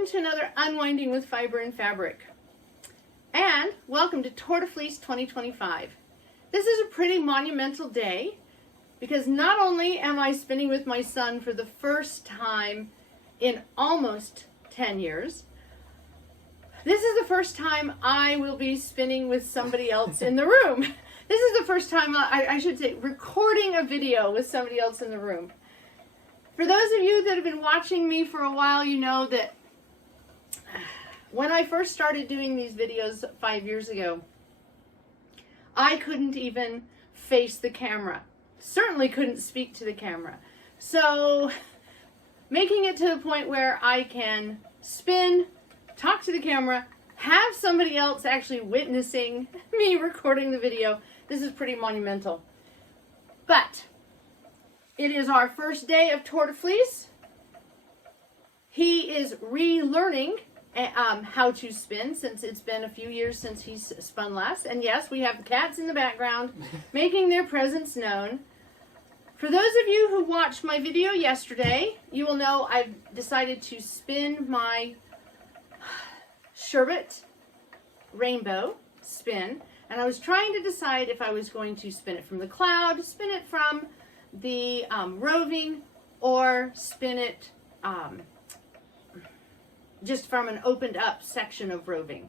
welcome to another Unwinding with Fiber and Fabric. And welcome to Tortofleece 2025. This is a pretty monumental day because not only am I spinning with my son for the first time in almost 10 years, this is the first time I will be spinning with somebody else in the room. This is the first time, I should say, recording a video with somebody else in the room. For those of you that have been watching me for a while, you know that when I first started doing these videos 5 years ago, I couldn't even face the camera. Certainly couldn't speak to the camera. So making it to the point where I can spin, talk to the camera, have somebody else actually witnessing me recording the video, this is pretty monumental. But it is our first day of Tortofleece. He is relearning how to spin since it's been a few years since he's spun last. And yes, we have the cats in the background making their presence known. For those of you who watched my video yesterday, you will know I've decided to spin my sherbet rainbow spin. And I was trying to decide if I was going to spin it from the cloud, spin it from the roving, or spin it just from an opened up section of roving.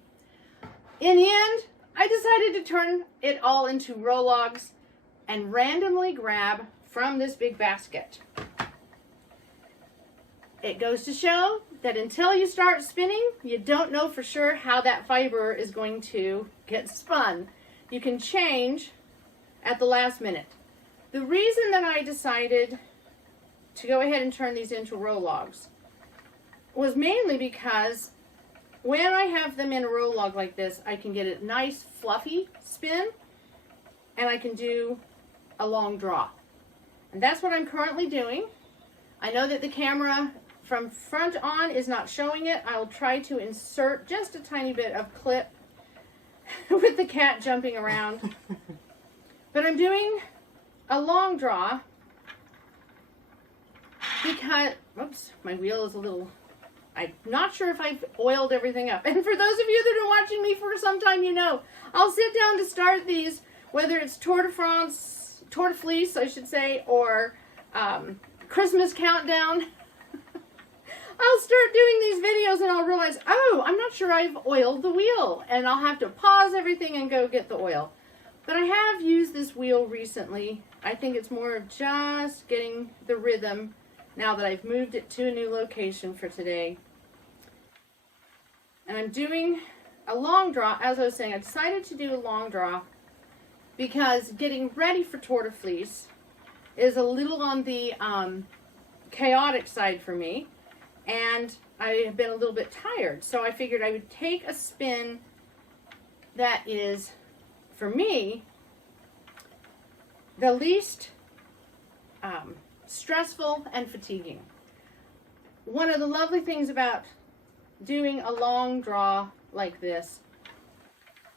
In the end, I decided to turn it all into rologs and randomly grab from this big basket. It goes to show that until you start spinning, you don't know for sure how that fiber is going to get spun. You can change at the last minute. The reason that I decided to go ahead and turn these into rologs was mainly because when I have them in a rolog like this, I can get a nice fluffy spin and I can do a long draw. And that's what I'm currently doing. I know that the camera from front on is not showing it. I'll try to insert just a tiny bit of clip with the cat jumping around. But I'm doing a long draw because, oops, my wheel is a little, I'm not sure if I've oiled everything up. And for those of you that are watching me for some time, you know, I'll sit down to start these, whether it's Tortofleece, I should say, or Christmas countdown. I'll start doing these videos and I'll realize, oh, I'm not sure I've oiled the wheel. And I'll have to pause everything and go get the oil. But I have used this wheel recently. I think it's more of just getting the rhythm now that I've moved it to a new location for today. And I'm doing a long draw. As I was saying, I decided to do a long draw because getting ready for Tortofleece is a little on the chaotic side for me. And I have been a little bit tired. So I figured I would take a spin that is, for me, the least stressful and fatiguing. One of the lovely things about doing a long draw like this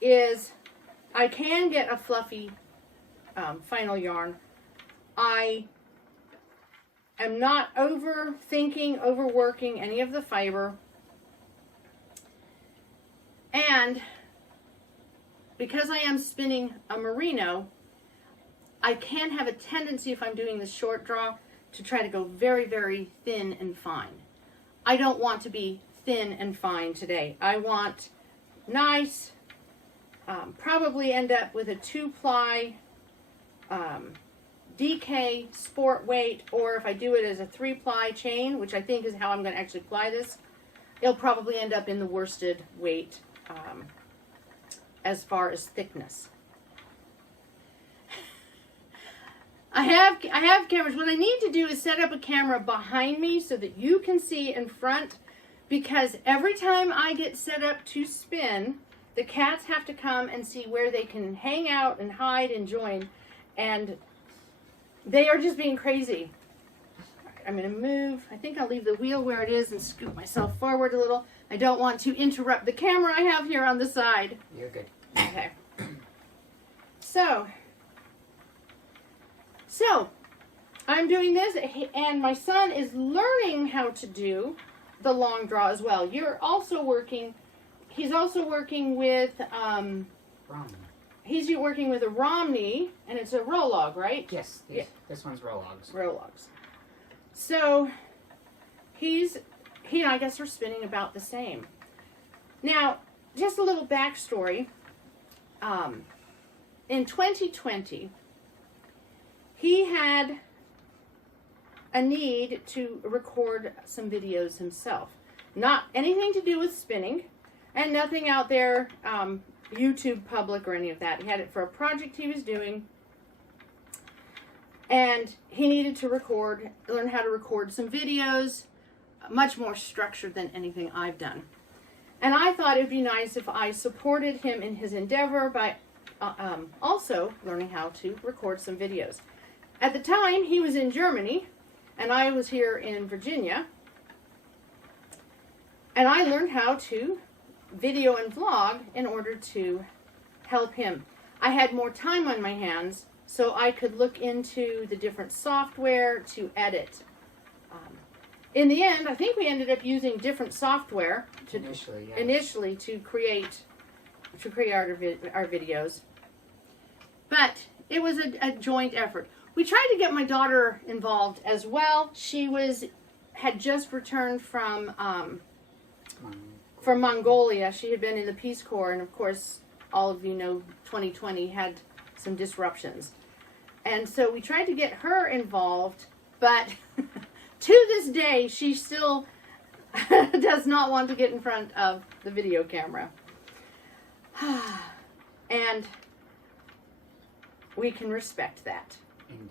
is I can get a fluffy final yarn. I am not overthinking, overworking any of the fiber. And because I am spinning a merino, I can have a tendency, if I'm doing the short draw, to try to go very, very thin and fine. I don't want to be thin and fine today. I want nice, probably end up with a 2-ply DK sport weight, or if I do it as a 3-ply chain, which I think is how I'm going to actually ply this, it'll probably end up in the worsted weight as far as thickness. I have cameras. What I need to do is set up a camera behind me so that you can see in front, because every time I get set up to spin, the cats have to come and see where they can hang out and hide and join, and they are just being crazy. I'm going to move. I think I'll leave the wheel where it is and scoot myself forward a little. I don't want to interrupt the camera I have here on the side. You're good. Okay. So I'm doing this, and my son is learning how to do the long draw as well. He's also working with, he's working with a Romney, and it's a row log, right? Yes, this one's row logs. Row logs. So, he and I guess are spinning about the same. Now, just a little backstory. In 2020, he had a need to record some videos himself. Not anything to do with spinning, and nothing out there YouTube public or any of that. He had it for a project he was doing, and he needed to learn how to record some videos, much more structured than anything I've done. And I thought it'd be nice if I supported him in his endeavor by also learning how to record some videos. At the time, he was in Germany, and I was here in Virginia, and I learned how to video and vlog in order to help him. I had more time on my hands, so I could look into the different software to edit. In the end, I think we ended up using different software initially to create our videos. But it was a joint effort. We tried to get my daughter involved as well. She had just returned from Mongolia. She had been in the Peace Corps, and of course, all of you know 2020 had some disruptions. And so we tried to get her involved, but to this day, she still does not want to get in front of the video camera. And we can respect that. Indeed.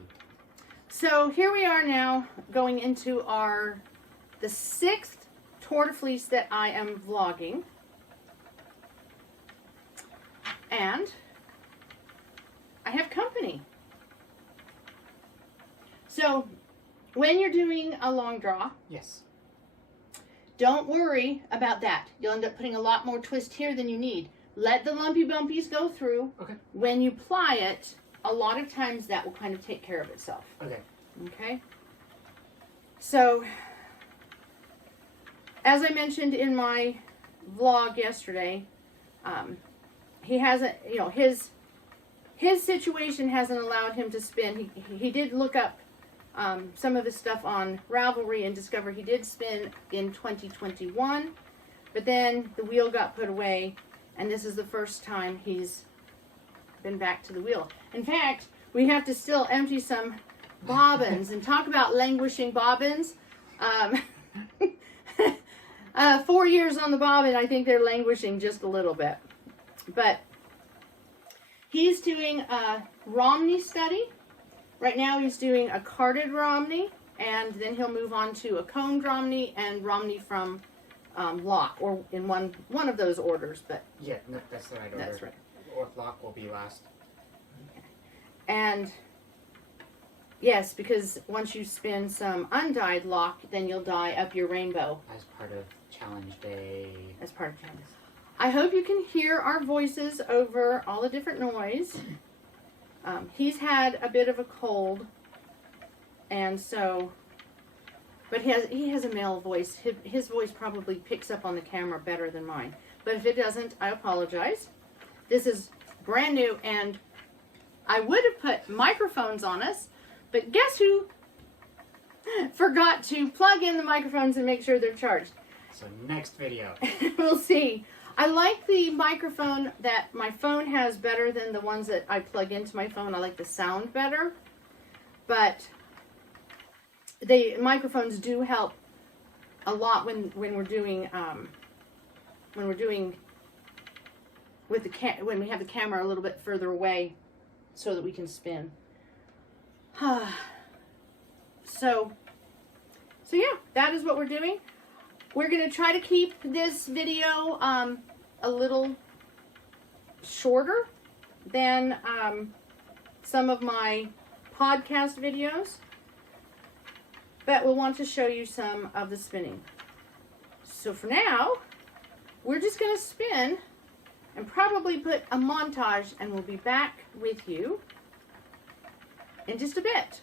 So here we are now going into the 6th Tortofleece that I am vlogging. And I have company. So when you're doing a long draw, yes, don't worry about that. You'll end up putting a lot more twist here than you need. Let the lumpy bumpies go through. Okay. When you ply it, a lot of times that will kind of take care of itself. Okay. Okay? So, as I mentioned in my vlog yesterday, he hasn't, his situation hasn't allowed him to spin. He did look up some of his stuff on Ravelry and discover he did spin in 2021, but then the wheel got put away, and this is the first time he's been back to the wheel. In fact, we have to still empty some bobbins and talk about languishing bobbins. 4 years on the bobbin, I think they're languishing just a little bit. But he's doing a Romney study. Right now he's doing a carded Romney, and then he'll move on to a coned Romney and Romney from Lock, or in one of those orders. But yeah, no, that's the right order. That's right. Or Lock will be last. Okay. And yes, because once you spin some undyed Lock, then you'll dye up your rainbow. As part of Challenge Day. As part of Challenge. I hope you can hear our voices over all the different noise. He's had a bit of a cold, and so, but he has a male voice. His voice probably picks up on the camera better than mine. But if it doesn't, I apologize. This is brand new, and I would have put microphones on us, but guess who forgot to plug in the microphones and make sure they're charged? So next video. We'll see. I like the microphone that my phone has better than the ones that I plug into my phone. I like the sound better, but the microphones do help a lot when we're doing with when we have the camera a little bit further away, so that we can spin. So yeah, that is what we're doing. We're going to try to keep this video a little shorter than some of my podcast videos, but we'll want to show you some of the spinning. So for now, we're just going to spin and probably put a montage, and we'll be back with you in just a bit.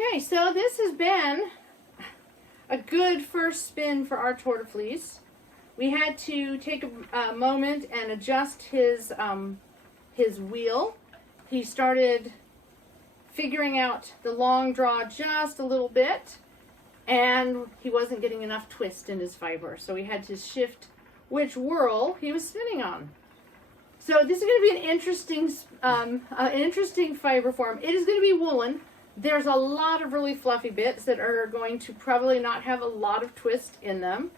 Okay, so this has been a good first spin for our Tortofleece. We had to take a moment and adjust his wheel. He started figuring out the long draw just a little bit, and he wasn't getting enough twist in his fiber, so we had to shift which whirl he was spinning on. So this is going to be an interesting fiber form. It is going to be woolen. There's a lot of really fluffy bits that are going to probably not have a lot of twist in them,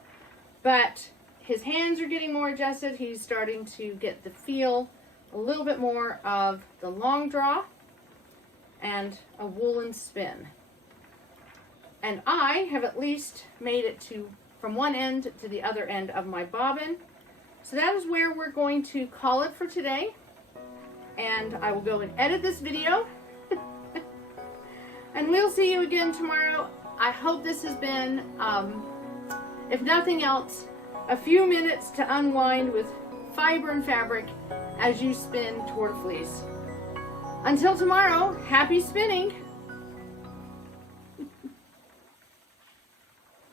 but his hands are getting more adjusted. He's starting to get the feel a little bit more of the long draw and a woolen spin. And I have at least made it from one end to the other end of my bobbin. So that is where we're going to call it for today. And I will go and edit this video. And we'll see you again tomorrow. I hope this has been, if nothing else, a few minutes to unwind with fiber and fabric as you spin Tortofleece. Until tomorrow, happy spinning!